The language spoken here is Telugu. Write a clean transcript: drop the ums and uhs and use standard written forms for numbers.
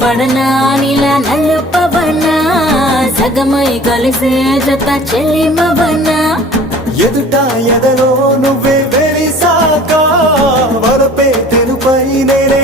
పడనా నీలా నల్లు పవనా సగమై కలిసే జత చెలిమవనా ఎదుట ఎదలో నువ్వే వెలిసాక వరపే తెరుపై నేనే